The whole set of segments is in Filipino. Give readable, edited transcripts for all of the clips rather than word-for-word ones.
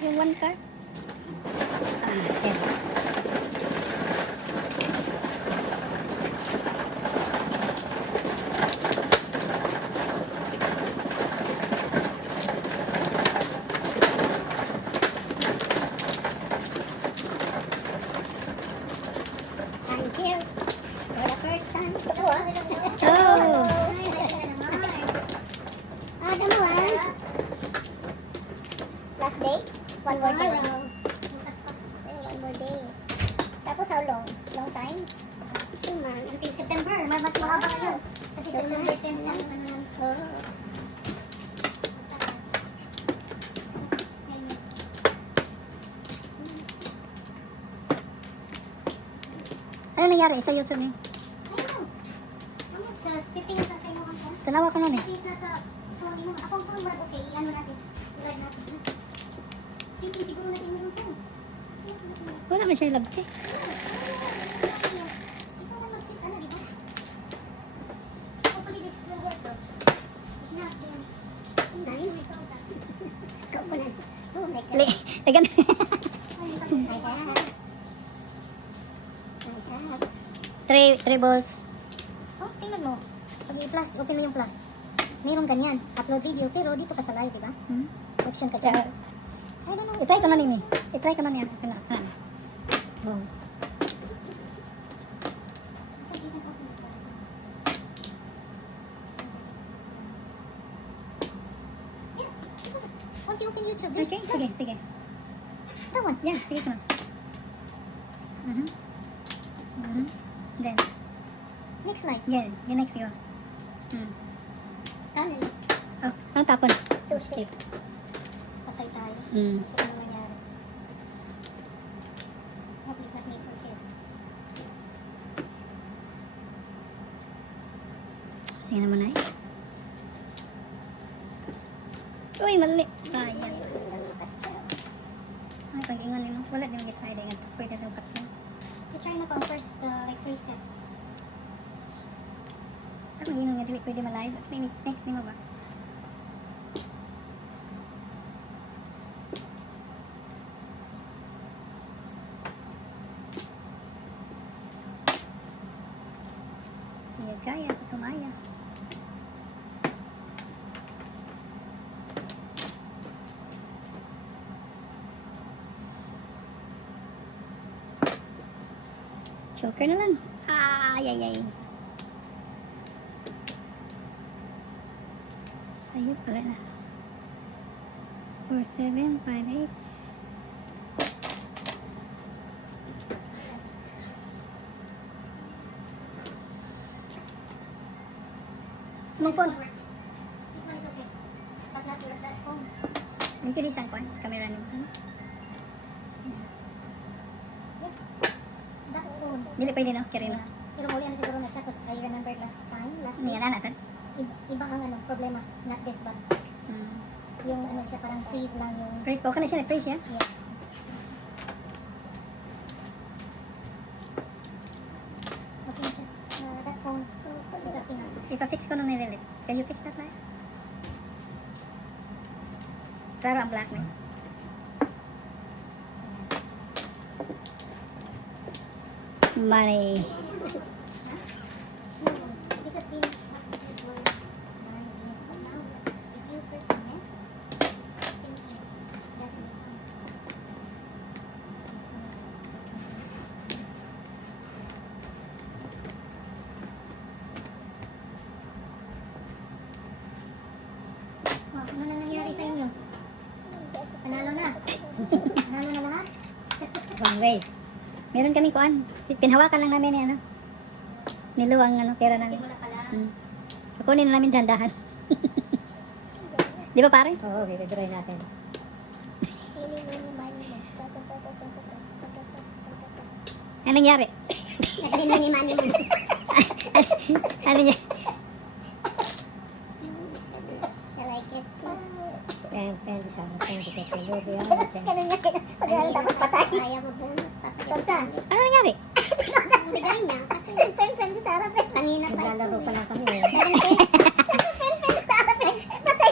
Yung one card. Yan. Thank you. For the first time. Oh! Ada mo Last day? One more day. One more day. Tapos how long? Long time? 2 months. Kasi September. Mas mahaba yun. Kasi September 10 lang. Oo. Ano nangyari sa YouTube niya? Ayun. Ano? Sa settings sa sinuhan ko. Tanawa ko nun eh. Settings na sa phone mo. Akong phone mo. Okay. Ano natin? I-live natin. Settings siguro na sinuhan ko. Wala man siya labte. Ikaw na mag-sit. Ano, di ba? Hopefully this will work though. If not, then... Ang dami ng result. Ikaw po na. Oh my God. Tagan. Three balls. Oh, tingnan mo. Pag i-plus, open mo yung plus. Mayroong ganyan. Upload video. Pero dito ka sa live, diba? Hmm? Option ka dyan. I don't know. I-try ko na nimi. I-try ko na niya. Kana. Boom. Once you open YouTube, there's Okay, plus. sige. That one. Yeah, sige ko na. Then, Next slide. yan. Yung next yun. Ano? Oh, anong tapon? Two shifts. Patay tayo. Ito ang nangyari. Hope it's not made for kids. Tingnan mo na eh. Uy, mali. Science. Ay, pag-ingon mo. Wala din mag-try din. Pwede na yung You try na pa first, like 3 steps. Ako mag-ingon nga dili pwede ma-live. Next ni mo ba? Iya kaya ako tumaya. Joker na lang. Ay. Sa'yo pala na. 4, 7, 5, 8. Anong phone? This one is okay. But not your that phone. Ang kilisan ko. Camera niyo. That phone. Dili pwede no? Kiri no? Pero muli ano siguro na siya because I remember last time, last Hindi week, nga na, sir. iba ang ano, problema. Not this but yung ano siya parang freeze lang yung Praise po ka na siya. Praise siya. yeah. Okay na siya. That phone is acting up. Ipa-fix ko nung nililit. Can you fix that light? Klaro ang black na. Money. This has been this was 9 years but now if you press next it's same thing. Doesn't respond. Wow, ano na nangyari sa inyo? Panalo na. Panalo na lahat? One way. Meron kami kuan. Pinhawakan lang namin ni ano. Niluwang ano, pera namin. Simula pala. Kukunin na namin dahan-dahan. Di ba pare? Oo, i-dry natin. Anong nangyari? Nagmani-mani mo. Ano niya? I like it too. Pen sa pen sa Ganun niya. Pag-aaral tapos patay. Ayaw mo ganun. Saan? Ano nangyari? Bigay niya. Kasi pen-pen sa harap eh. Kanina pa. Naglalaro pa lang kami eh. 7 pens. Pen-pen sa harap eh. Patay.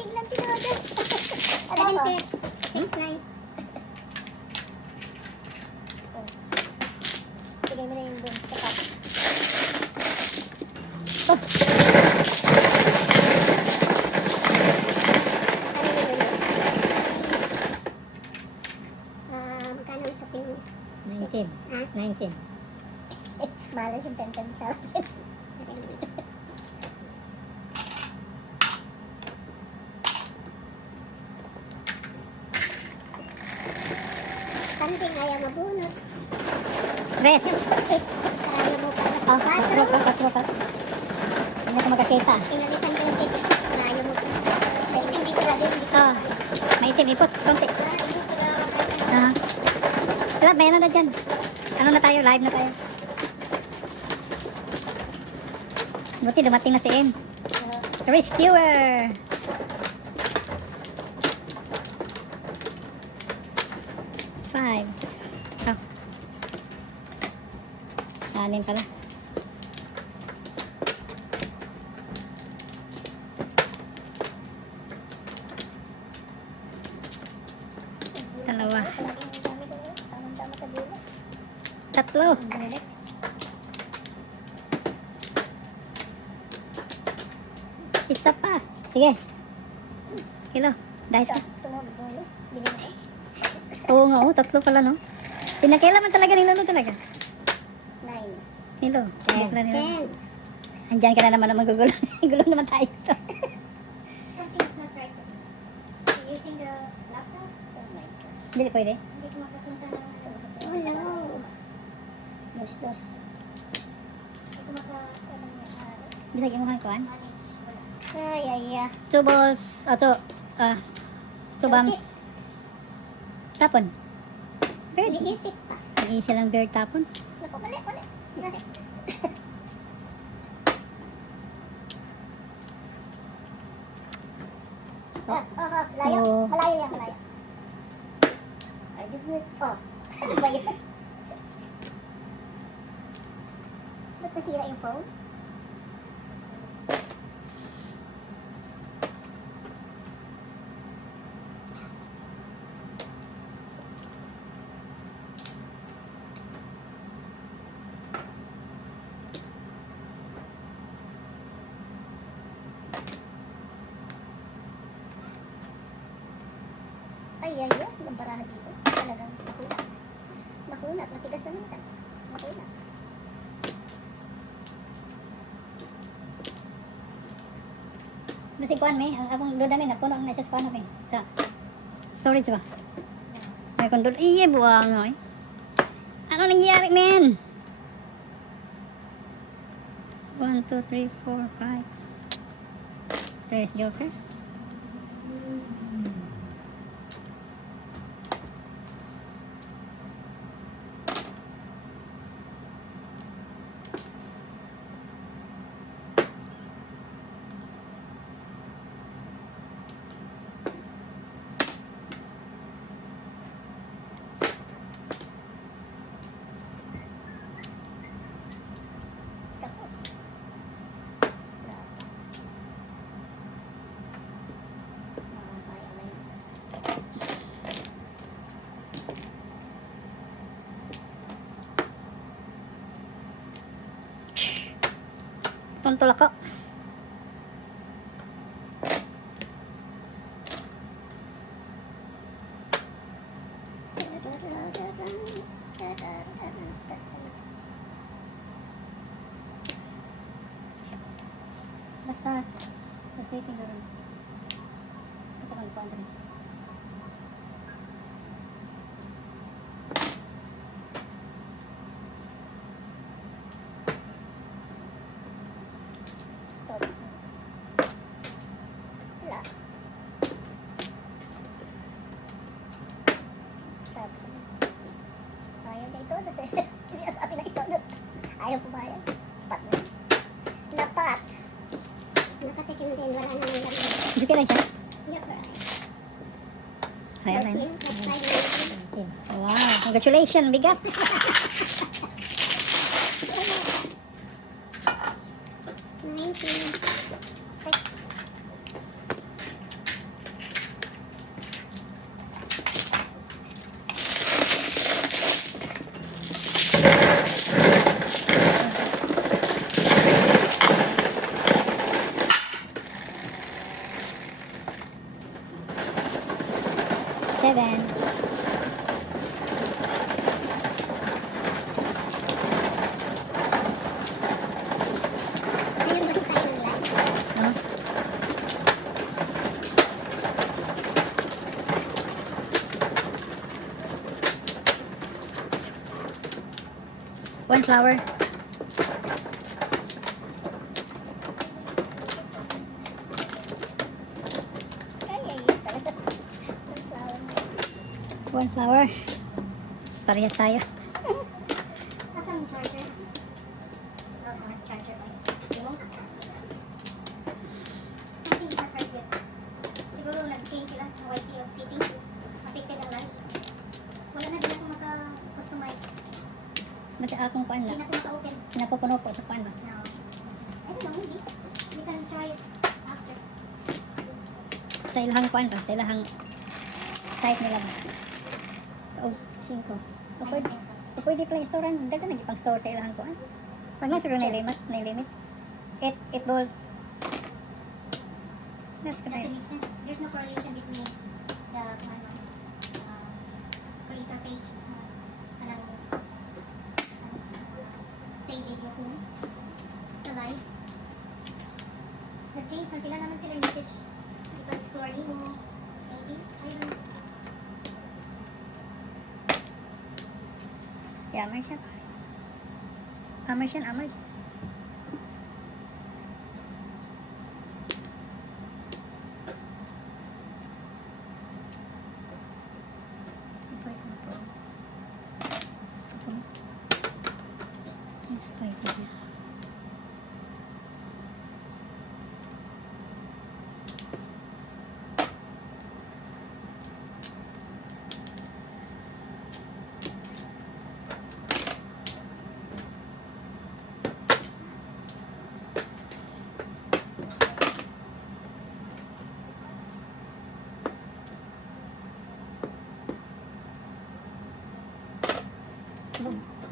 Tignan tinawag. 7 Yes, 6, 9. Bigay mo na yung dun sa top. Oh, Magkano sa pin? 19. Ha? 19. Malas yung pentan sa akin. Something ayaw mabunot. Rest. It's ayaw mo pa. Oh, patro ka. Hindi ko magkakita. Pinalitan ko yung it's ayaw mo pa. Hindi ko lagi. Ah, maitim. Ipos, konti. Ah. Tara, mayroon na dyan. Ano na tayo? Live na tayo. Buti dumating na si M. Rescuer! Five. Oh. Anin pala. Dalawa. Tama sa dulo. Tatlo. Isa pa. Sige. Kilo. Dahil sa... Sunod dulo. Bili mo. Oo nga, oh, tatlo pala, no? Pinakailaman talaga nilo, no, talaga. 9. Nilo. Kaya pala nilo. 10. Andyan ka na naman na magugulo. Gulo naman tayo ito. Something's not right. Using the laptop? Oh my gosh. Hindi pwede. Hindi ko makapunta na sa oh no. Dos. Hindi ko Bisa kinuha ko, an? manage. Wala. Ay. 2 balls. 2 bombs. Tapon. Bird. Iniisip pa. Nag-iisa lang bird tapon. Naku, mali. Layo. Oo. Malayo yan, malayo. Ay, di mo. Oh. Ano ba yan? Ba't nasira yung phone? Ay, yung baraha dito. Talagang makunat. Makunat, matigas na naman. Makunat. Nasi kuan, may. Ang akong doon namin, napuno ang nasa kuan namin. Sa storage ba? Ay, kung doon. Iye, buwang, oy. Ano nangyayari, men? 1, 2, 3, 4, 5. There's Joker. Tapos. Wala pa. Kaya na yun. Tuntol ako. Sa setting na rin. Ito kan kuan rin. Tapos. Wala. Sabi ko na. Ayaw na ito. Sabi na ito. Ayaw pumayag. Pat na. Napat. Nakatikim din. Wala na nang gano'n. Sige lang siya. Yup, right. Ayan na. 14, plus 5, 19. Wow, congratulations, bigat. 7. Ayun, gusto tayo ng light. No? One flower. Talaga. One flower. Parehas tayo. Asan yung charger? Charger ba yun? Yung? Something is not right yet. Siguro nag-change sila ng YT of settings. Affected ang light. Wala na din ako maka-customize. Mati akong kuan Hindi na. na ako maka-open. Napupuno po sa kuan ba? No. I don't know, maybe. We can try it after. Sa ilahang kuan ba? Sa ilahang site nila ba? Oh, 5. O pwede, o pwede pala i-store. Dagan na pang store sa ilahang kuan. Pag nga siguro na limit. It was... That's Does it correct. make sense? There's no correlation between the creator page sa kanang save videos nila sa live. Nag-change na sila naman sila yung message. Ipag-explore mo. Maybe. I don't know. Amay siya. Amay siya, amay.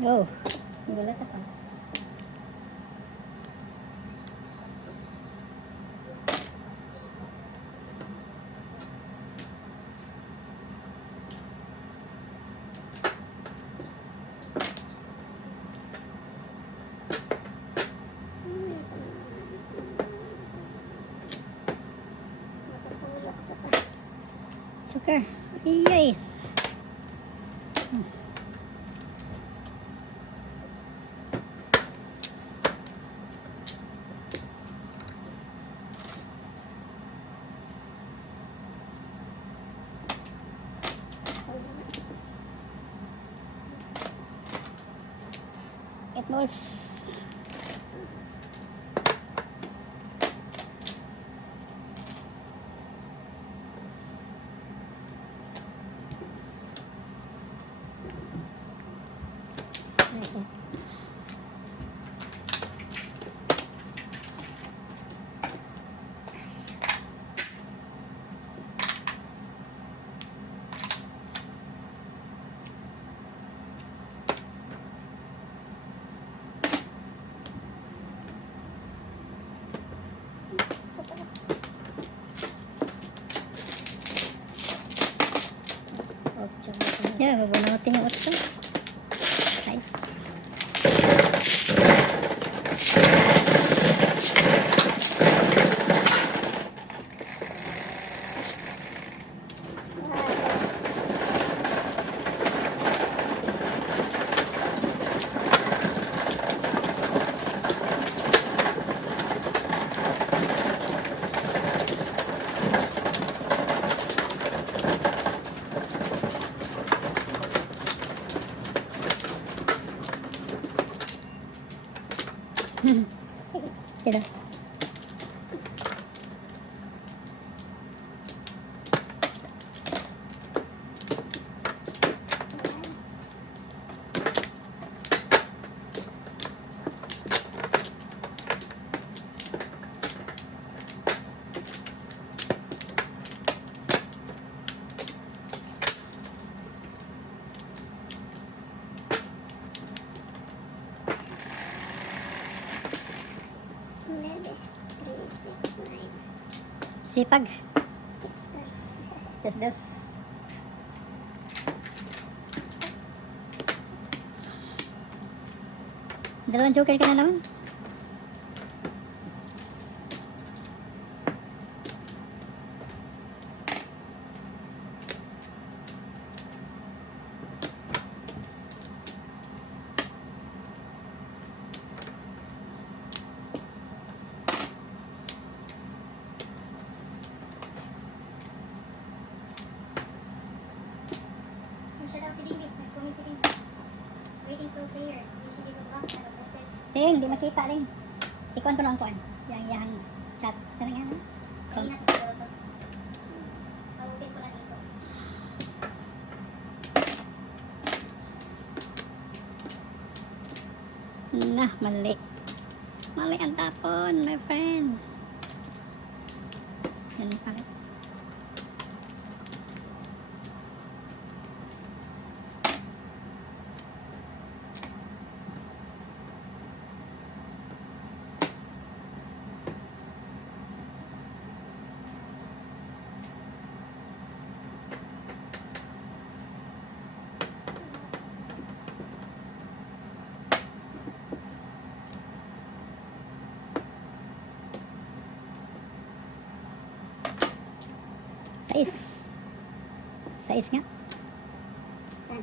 Oh, gulat ako. Sugar. Yes. It was yeah, babunutin yung 8. Nice. Sila. Sipag. 6 ka. Das. Dalawang joker ka na naman. Shout out si Dingding. Nag-comment si Dingding. Waiting still players. Usually go back. Pero kasi, Ting, di makita ting. Ikuan ko lang kuan. Yang chat. Sana nga na. hindi natin siguro to. Tawagin ko lang ito. Nah, mali. Mali ang tapon, my friend. Yan pala. Sais nga. Saan?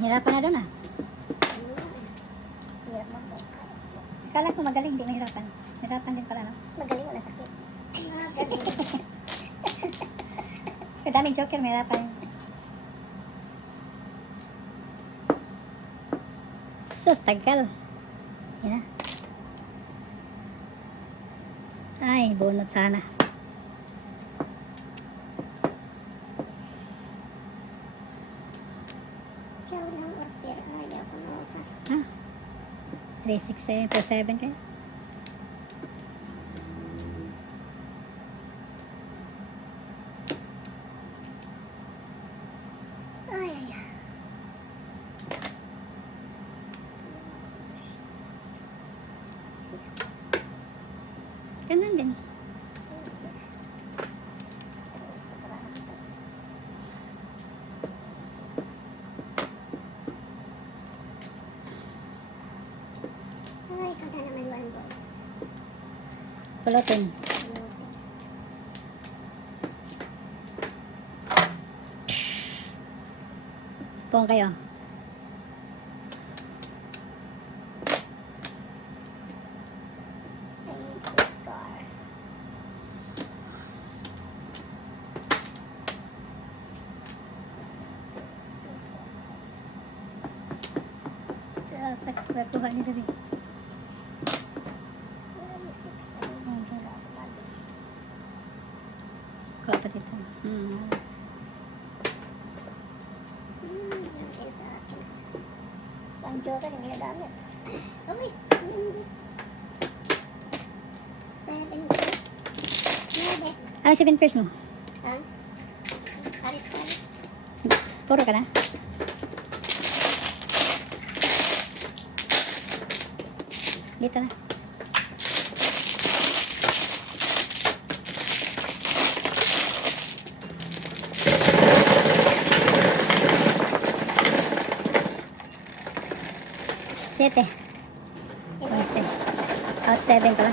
Hirapan na doon ah. Hirap mo po. Akala ko magaling, di mahirapan. Hirapan din pala, no? Magaling wala sakit. Magaling. Ang daming joker, mahirapan. Sus, tagal. Yan na. Ay, bunot sana. Ciao ng order. Ayaw ko na pa. Ha? 367 per 7 kayo? Ay, ay, ay. Six. Ganun din. Ay, kada naman one ball. Pulutin. Puong kayo. Ayun, six score. Sa kuha nito rin. Ayun, six. Ayun, six score. Kuha pa dito. Yan sa akin. Pang joker yung ginagamit. Okay. Seven years. Nueve. Ano 7 pairs mo? Ha? Aris ka. Puro ka na? Dito na. Sete. Okay. Out 7 pala.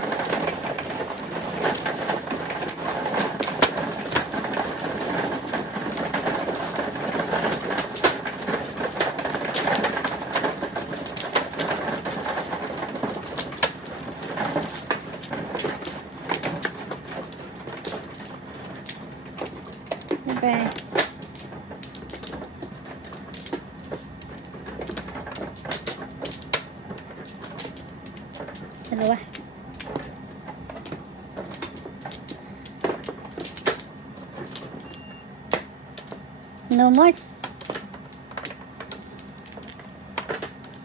Siyempre. Dalawa. No more.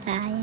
Ayan.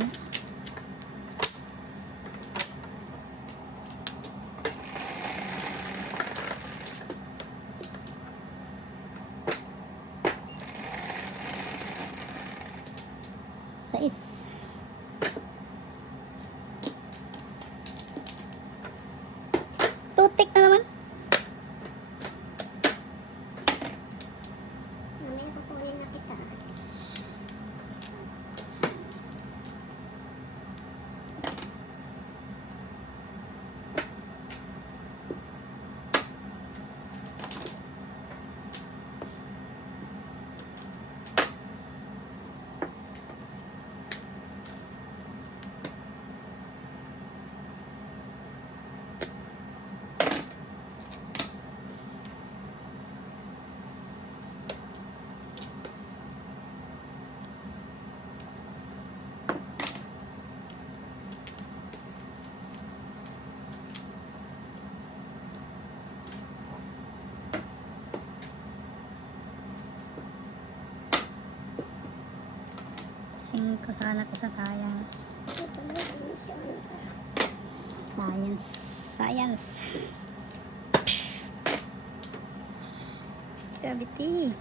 5 sana to sa sayang. Science. Science. Gravity.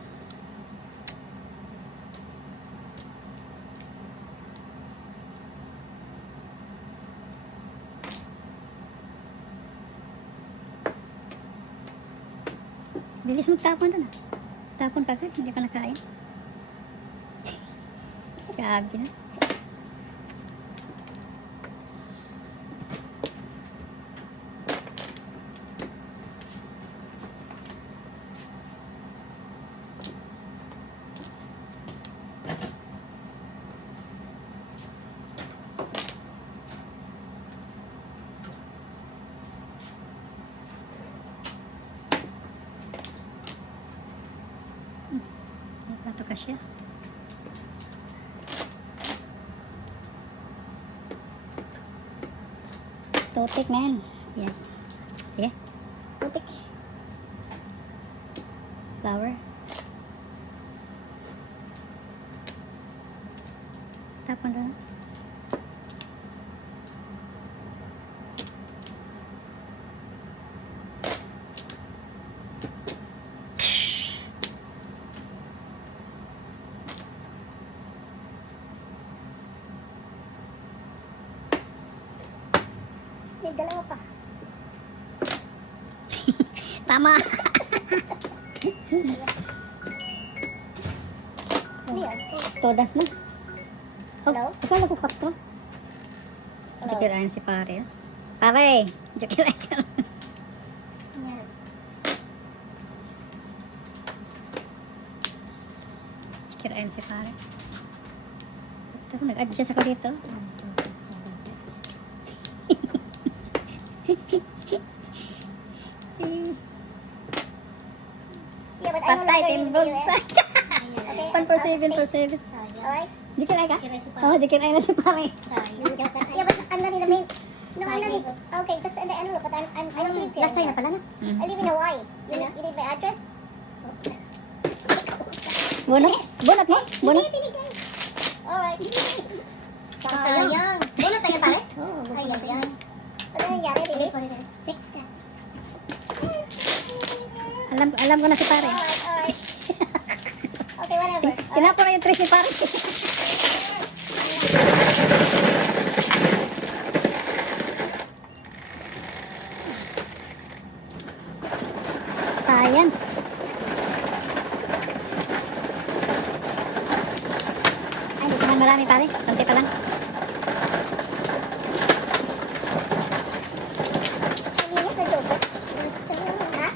Bilis mo tapon doon ah. Tapon ka agad, hindi ka nakain. Grabe na. Ito ka siya. Tutik man. Yan. Sige. Tutik. Flower. Tapon doon. May dalawa pa. Tama. Ano yan? Todas na. Oh, Hello? akala ko kapto. Hello? Jokirain si pare. Pare, jokirain ka. Yan. Jokirain si pare. Ito, nag-adjust ako dito. Yeah, but I no Patay, longer in the timbog. US. Okay. 1 per 7 per 7. Alright. Jokirain ka? Oo, jokirain na si pare. Yeah, but I'm not in the main. No, I'm not in. Okay, just in the envelope, but I don't live there. Last time na pala na. I live in Hawaii. You need my address? Bunot? Bunot mo? Bunot? Alright. Sayang. Bunot na yan pare? Oo, Ay, yan. Ano nangyari, It Billy? is what it is. 6 ka. alam ko na si pare. Alright. Okay, whatever. Tinapon na yung trace ni pare. Science. Ay, hindi naman marami pare. Konti pa lang. Paninit na joker. Ha? Ha?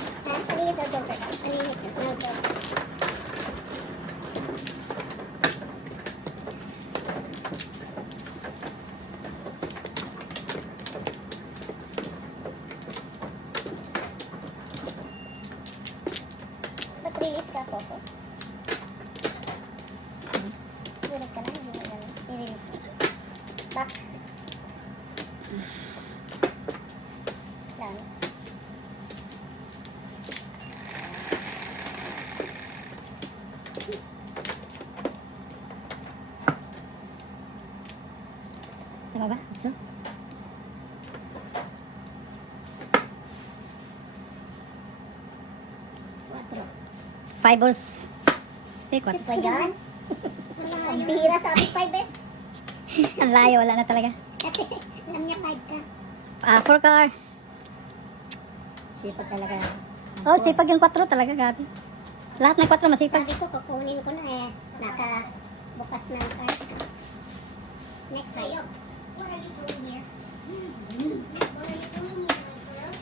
Paninit na joker. Paninit na joker. Ba't release ka, Coco? Gulat ka na, hindi mo alam. I-release ka. Back. Lang. Tama ba? So? Quatro. 5 balls. Eh, Ba 4. yan? Ang bihira sa ating 5 eh. Ang layo, wala na talaga. Kasi alam niya 5 ka. 4 car. Sipag talaga. Oh, sipag yung 4 talaga, gabi. Lahat ng 4 masipag. Sabi ko, kukunin ko na eh. Nakabukas na ang card. Next tayo. What are you doing here? What are you doing here, girl?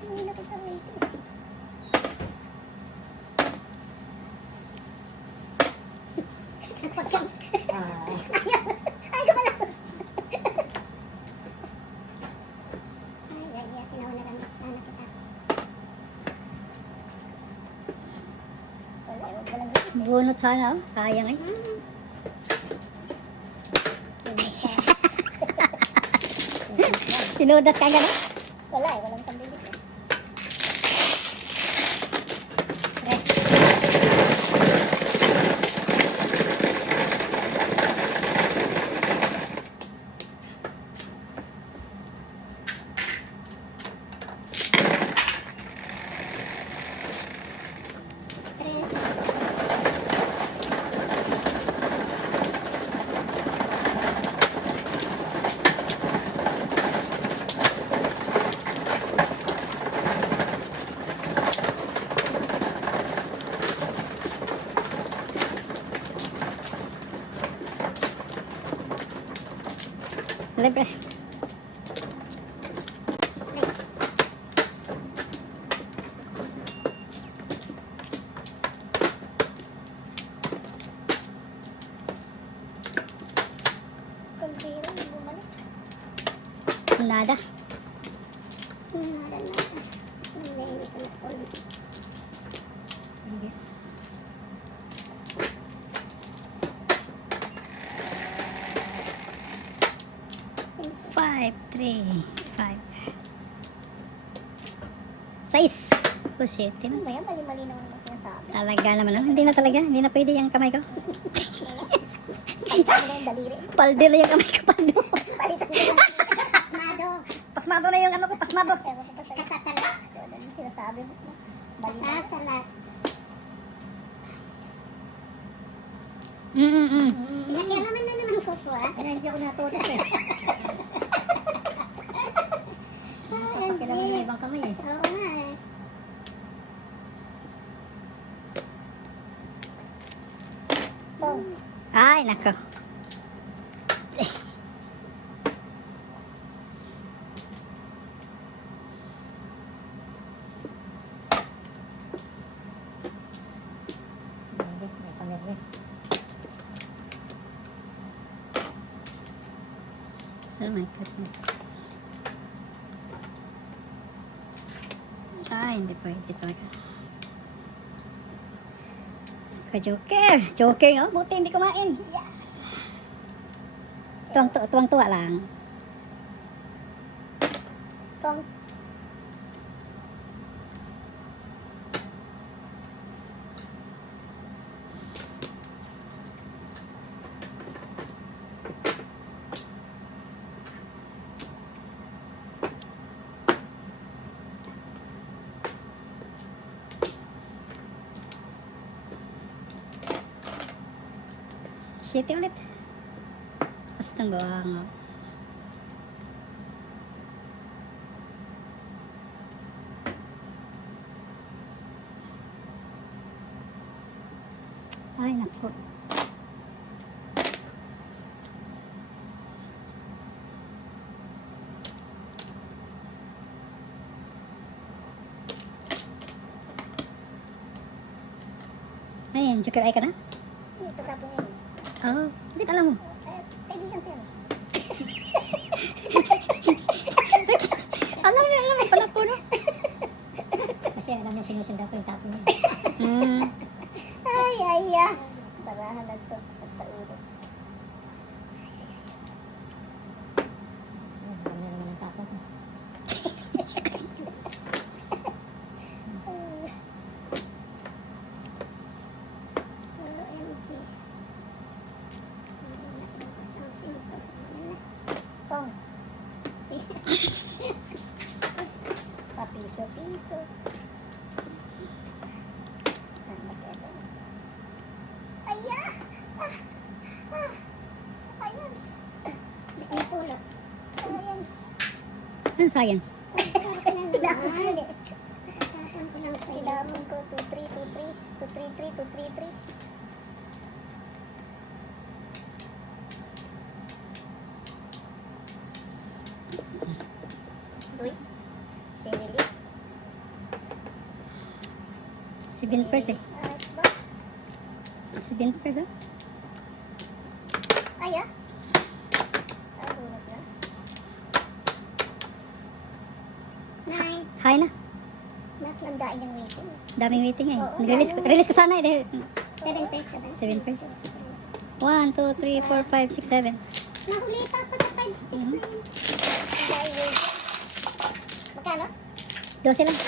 Hindi na kita wait. Ay, gumala. Ay, pinahon na lang sana kita. Bunot sana, oh. Sayang eh. Sinudas ka agad, eh. Wala eh, walang pambilis eh. Libre. Kaldero, bumalik. Nada. Nada na. Sunday, ulit. Five, 3, 5. 6. Pusitin. Ano ba yan? Mali-mali naman ang sinasabi. Talaga naman, oh. Hindi na talaga. Hindi na pwede yung kamay ko. Palitan mo na yung daliri. Paldilo yung kamay ko. Paldo. Palitan mo na pasmado. Pasmado na yung ano ko. Pasmado. Ewan ko pa sa'yo. Kasasalat. Ano yung sinasabi mo? Kasasalat. Pinakailaman na naman ko po, ah. Kaya hindi ako natutos eh. Ah, Kailangan ng ibang kamay eh. Oo nga eh. Bong. Ay, nako. Oh my goodness. Ay, hindi pwede talaga. Ka-joker. Joker nga. Buti hindi kumain. Yes. Tuwang-tuwa lang. Bong. Shitty ulit. Bastang gawa nga. Ay, naku. Ayun, joker ay ka na? Ito ka po ngayon. Oo, hindi alam mo. Kaibigan ko yan. Alam mo pala po, no? Kasi alam niya sinusundan ko yung tapo niya. Ay, ay, ah. Barahan na to at sa ulo. Alam niya naman ang tapo ko. OMG. Isang simple. Pong. Papiso-piso. Mas ito. Aya! Science! Ang pulo. Science. Ano science? Pinapon ko yun eh. Pinapon ko lang sa ilapon ko. 2-3, 2-3, 2-3-3, 2-3-3. Uy. I-release. 7 pairs eh. At ba? 7 pairs oh. Ay ah. Ah, bunot na. 9. Hay na. Natlandaan yung waiting. Daming waiting eh. Oo, Release lalo. ko sana eh. 7 pairs ka ba? 7 pairs. 1, 2, 3, 4, 5, 6, 7. Nahulita pa sa 5 sticks na yun. Dahil. Magkano? 12 lang.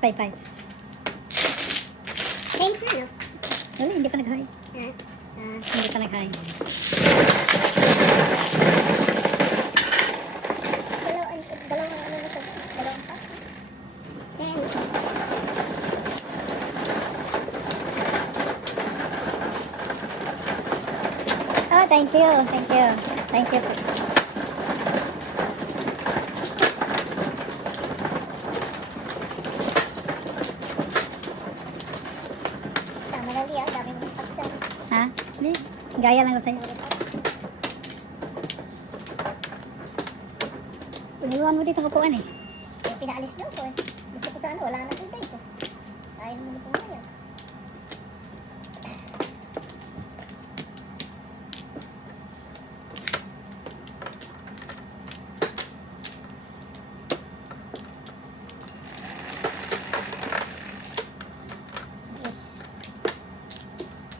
Five, five. Thanks na, no? Wala, hindi pa nag-high. Ah, Hindi pa nag-high. dalawang ano na to? Dalawang pa? Then, Oh, thank you. Thank you. Thank you. tama na liya. Dami mong pagkan. Ha? Hindi. Gaya lang ko sa'yo. Iniwan mo dito kapuan eh. Pinaalis niyo ko eh. Gusto ko sana, wala na akong taste eh. Ayaw naman ito ngayon.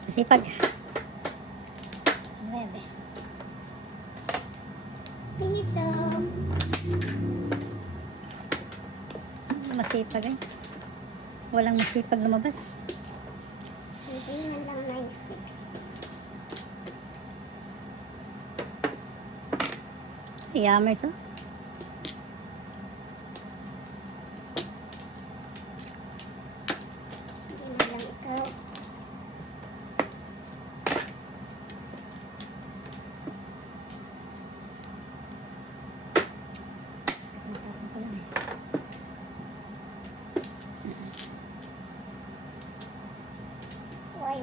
Masipag. Bebe. Piso. Masipag eh. Walang masipag lumabas. Pilihan lang 9 sticks. Yammers oh. Pilihan lang ito.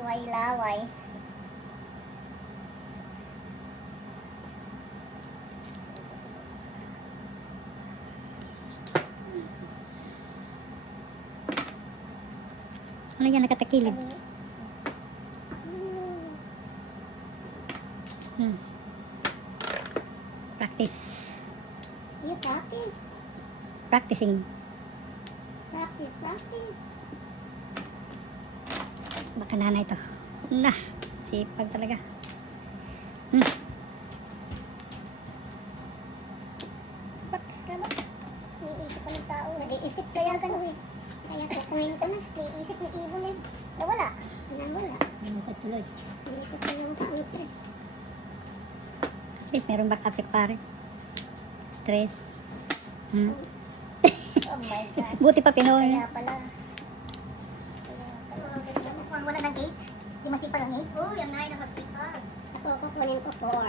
Way laway. Ano yan nakatakilid? Hmm. Practice. You practice. Practicing. Practice. Baka nanay to. Nah, sipag talaga. Hmm. Bak, kaba? Naiisip pa ng tao. Nag-iisip kaya ganun eh. Kaya kukunin ka na. Naiisip ng ibon eh. Nawala. Nawala. Hindi mo patuloy. Hindi ko pa yung pang-tres. Eh, meron backup si pare. Tres. Hmm. Oh my God. Buti pa Pinoy. Kaya pala. Kung wala ng 8, di masipag ang 8. Oh, yung 9 na masipag. Ako, kukunin ko 4.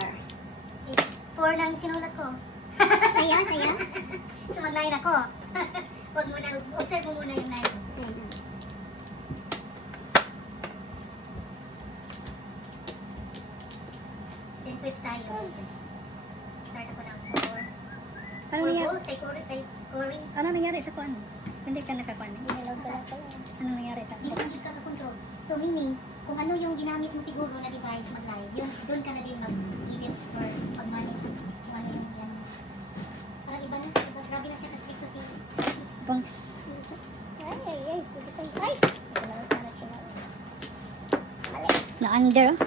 4 nang sinulat ko. Saya. So mag-9 ako. Huwag mo na, observe mo muna yung 9. Then switch tayo. Start ako ng 4. Ano nangyari? Stay Cory. Ano nangyari sa kuan? Hindi ka nakakuan. Dinalog ka lang pala. Ano nangyari sa Hindi ka na-control. So meaning, kung ano yung ginamit mo siguro na device mag-live, yung doon ka na din mag-edit or mag-manage kung ano yung yan. Parang iba na. Grabe na siya ka-strict kasi. Pong? Ay. Pwede tayo. Ay! Wala na sana siya na. Mali. Na-under oh.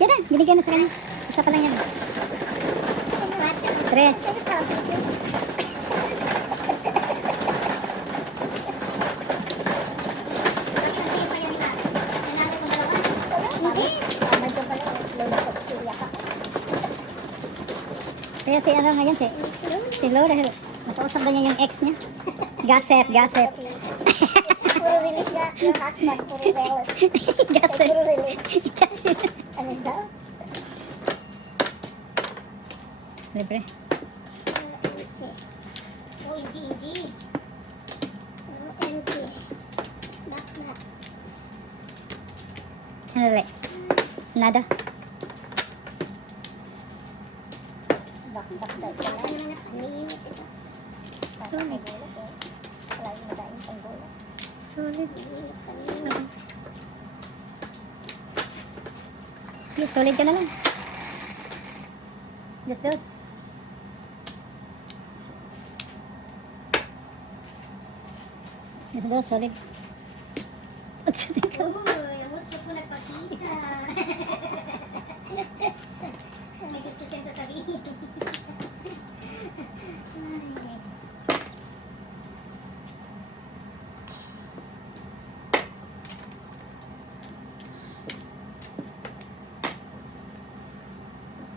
Yan na, binigyan na sa kanya. Isa pa lang yan. Tres. Kaya si ano ngayon, si Laura, nakausap na niya yung ex niya. Gossip. Puro release na yung husband. Puro release. Gossip. Puro release. Gossip. Ano daw? Libre. Oh, EG. MG. Back. Ano ulit? Nada. Nanginit ito. Solid. Bulas eh. Wala yung madaing pang bulas. Solid. Nanginit kanina. Okay, solid ka na lang. Dos. Dos, solid. Uy, what's mo nagpakita? May gusto siyang sasabihin. Ay.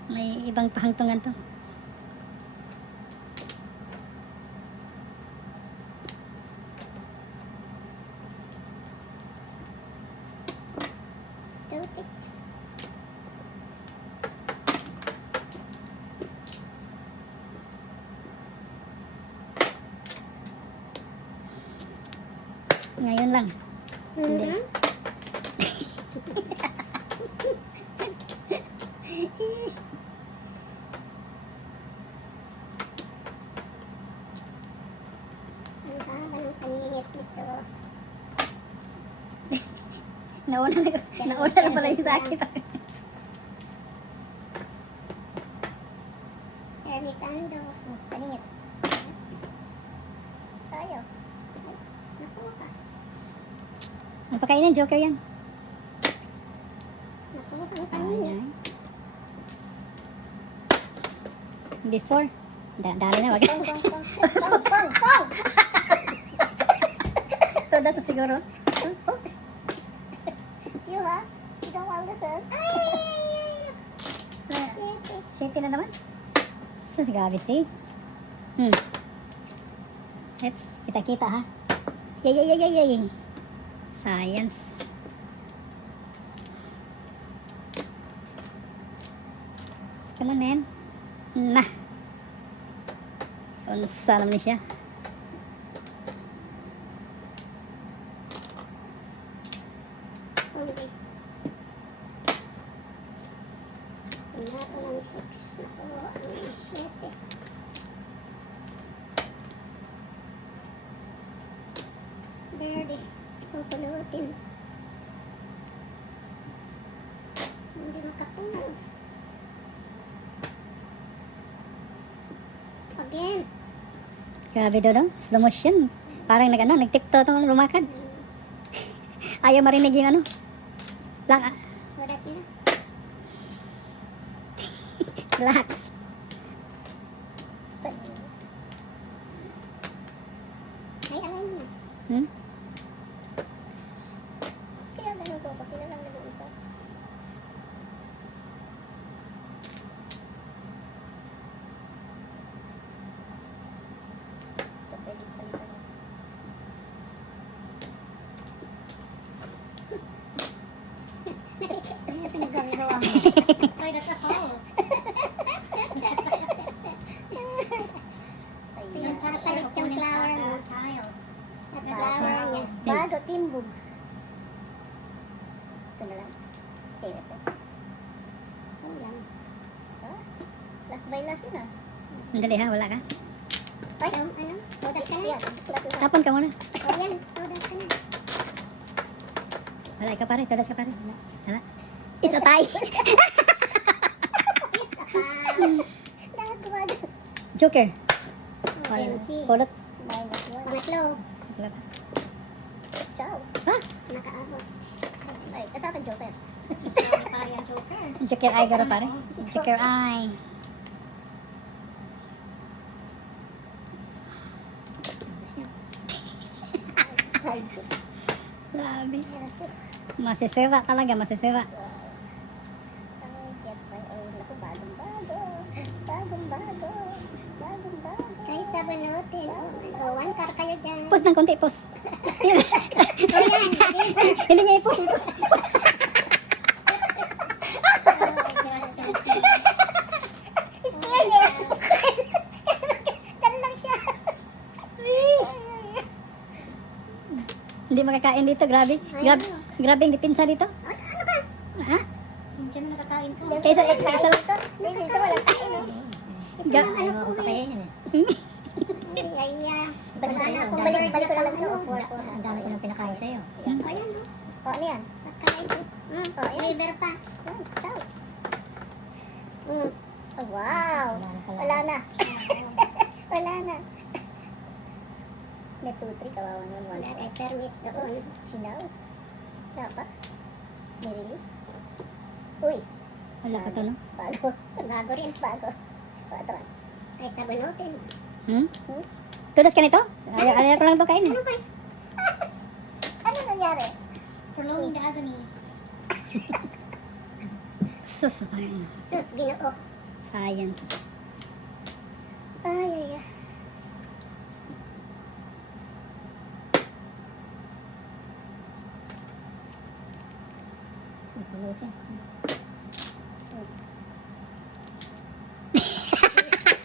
May ibang pahangtungan to. Tutik. Ngayon lang. Hindi. Ang haba ng paninit nito. Nauna na pala yung sa akin. Ernisando. Paninit. Tayo. Nakuha ka. Napakainin, joker yan. Nakuha ka ng paninit. Ayan. Before. Dali na, wag. Pong, pong, pong. Pong, pong, pong. Todas na siguro. You ha? You don't want this in? Ay! Shit. City na naman. So, gravity. Eps, kita-kita ha. Yay. Science. Come on, man. Nah. Unsa naman ni siya. Okay. Wala ko ng 6. Nakuha ko ng 7. Verde. Pupulutin. Hindi makapuno. Again. Grabe daw daw. Slow motion. Parang nag-tiptoe itong lumakad. Ayaw marinig yung ano. Lang, Wala sila. relax. Ay, alam mo na. Hmm? Kaya ganun ko sila lang nag-uusap. Ito pwede palitan. Ano pinagagawa mo? Ay, that's a foul. Yung papalit yung flower mo. Tiles. At flower niya. Bago, timbog. Ito na lang. Save it. Kulang. Last by last yun ah. Dali ha, wala ka. Ay, ano? Todas ka na. Yan. Tapon ka muna. O yan, todas ka na. Wala ka pare, todas ka pare. Hala. It's a tie. It's a Lahat gumag. Joker. OMG. Pulot. Pangatlo. Wala ka. Ciao. Ha? Nakaabot. Ay, kasama Joker. Pari ang joker. Joker eye garo pare. Joker eye. Grabe. Masisewa talaga, masisewa. Kay sabunutin. O, one car kayo dyan. Pos ng konti, pos. O yan. Hindi niya ipos. Steal niya. Dyan lang siya. Hindi makakain dito, grabe. Grabe ang dipinsa dito. Ano ka? Ha? Diyan na nakakain ka. Kaysa Dito walang kain. Ito Ga- lang, Ayaw ano ako po eh. pakainin eh. Ay, Balik ko balik ko na lang. Ang 4. dami ko nang pinakain sa'yo. Ayan, no? Oh, ano yan? Pagkain ko. Flavor pa. Yan, ciao. Oh, wow. Wala na pala. Wala na. Wala na. May 2-3, kawawa naman. Wala kay Permis doon. Sinaw. Wala pa. Nirelease. Uy, Wala ka to, no? bago. Bago rin, bago. Patras. Ay, sabunutin. Hmm? Tudas ka nito? Ayaw ko lang to kainin. Ano ba? Ano nangyari? Prolonging the agony. Sus, ayun. Sus, ginoo. Science. Ay, ay, ay. Pulutin.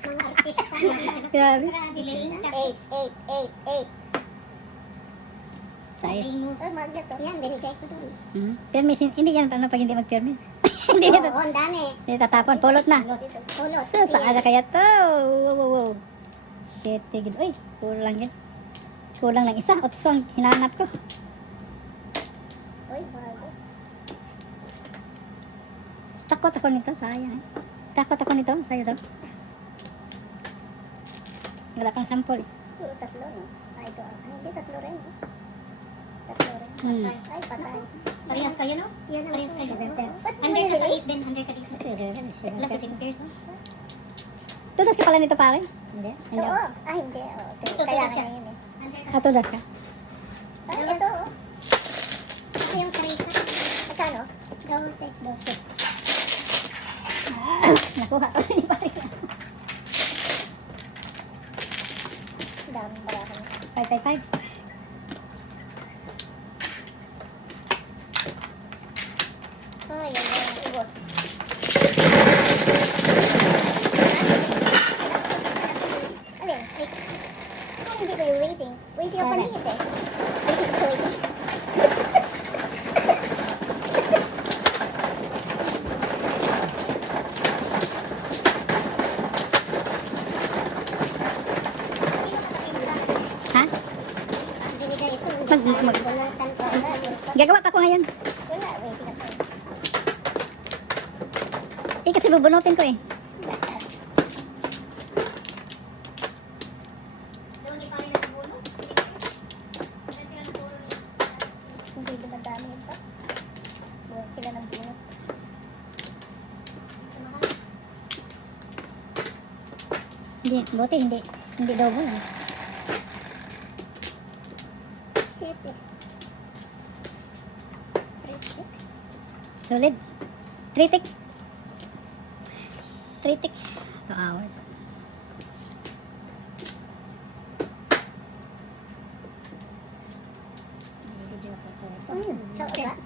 Mga artista na sila. Grabe. Delaying 8. Size. Ay, magna to. Yan, binigay ko doon. Hmm? Permis, hindi yan paano pag hindi mag-permis. Hindi Oo, yan. ang dami. Hindi tatapon. Pulot na. Pulot. Sus, saan na kaya to? Wow. Shit, tigil. Uy, kulang yan. Kulang ng isa. Otso ang hinanap ko. Uy, bago. Takot ako nito, sayang. Takot ako nito, sa'yo to. Wala kang sample. Puro tatlo, no? Ay, ito. Ay, hindi, tatlo rin. No? Tatlo rin. Hmm. Ay, patay. Parehas kayo, no? Yan ang Parehas kayo. Ba't Under ka sa nirelease? 8 din. Under ka dito. Plus 7 pairs, no? Tudas ka pala nito, pare? Hindi. Hindi. Oo. Ah, hindi. Oh, okay. Ito, Kaya tulas siya. nga yun eh. Under ka. Ah, tudas ka? Ay, ito. Oh. Ito yung karita. Magkano? 12. Nakuha ko ni pare. Daming barahan. 555. Ay, yan yung ubos. Alin? Ay, kung hindi ko yung waiting. Waiting ako Seven. paningit eh. Waiting ko waiting. Ha? Binigay ito. Mag- Walang tanto. Gagawa pa ko ngayon. Wala, waiting ako. Eh, kasi bubunutin ko eh. Doon ni pare na sa bulo. Kasi sila ng bulo niya. Hindi dumadami ito. Buwan sila ng bunot. Sa mga Hindi, buti, hindi double ah. Siyempre. 3-6. Solid. 3 tick. 3 tick. 2 hours. Ayun, sa ugat.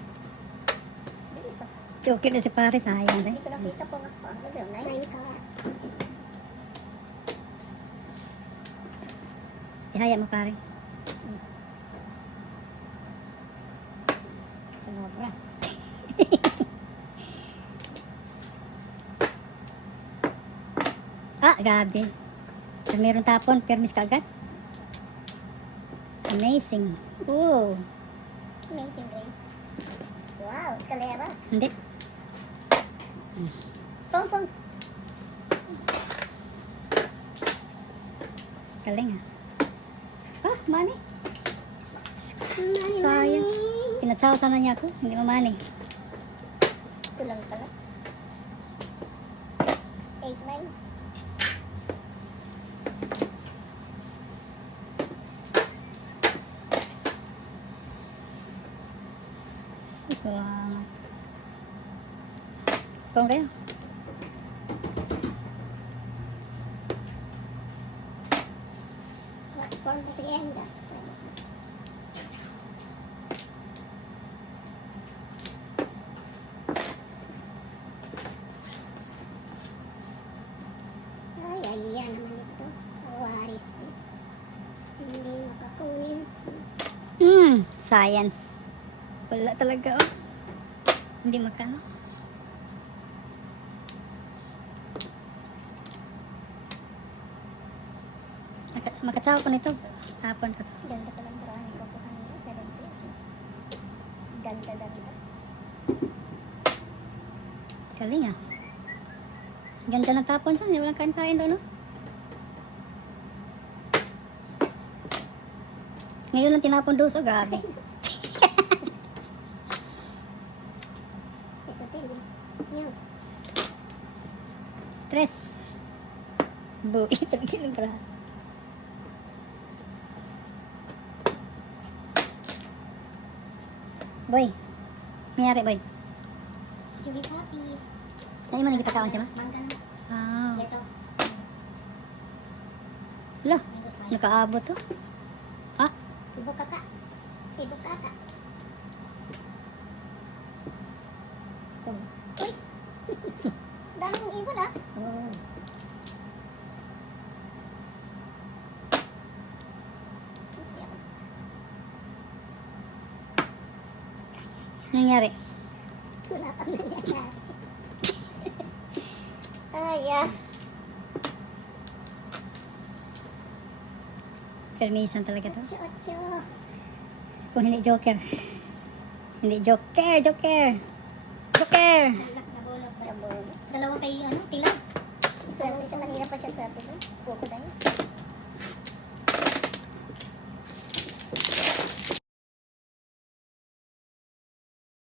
Bilis ah. Joker na si pare, sayang eh. Hindi ko nakita po nga. Ano ba yun? 9 ka. Ihaya mo pare. Sumobra. Ah, grabe. Pag meron tapon, permis ka agad. Amazing. Ooh. Amazing Grace. Wow, eskalera. Hindi. Pong. Galing ah. Ah, money. Sayang. Pinatsawasan na niya ako. Hindi mo money. Ito lang pala. 8-9. Wow. Kung kayo. What for the end? Ay, ayan naman ito. What is this? Hindi makakunin. Science. Wala talaga oh. Hindi makano. Makatsawa ko nito. Tapon ko. Ganda pa lang brownie ko po kanina. 7 pesos. Ganda. Galing ah. Ganda ng tapon siya. Hindi walang kain-kain doon, no? Ngayon lang tinapon doon, so grabe. Ito din. Yan. 3. Bu, ito yung para. Boy. Mayari, boy. Juvis happy. Ay, mo nagipakaon siya, ma? Mangga na. Ah. Ito. Lo, Mango slices. nakaabot to. Ah, Ibu kakak. Uy. Dami mong ibon ah. oh. Nangyari. Wala pang nangyayari. Ay, ah. Permisan talaga to. Ocho. Kung hindi joker. Hindi joker, joker. Joker. Nabulog ba? Sabon. Dalawa kay ano, tila. Swerte siya, kanina pa siya sa atin. Buko tayo.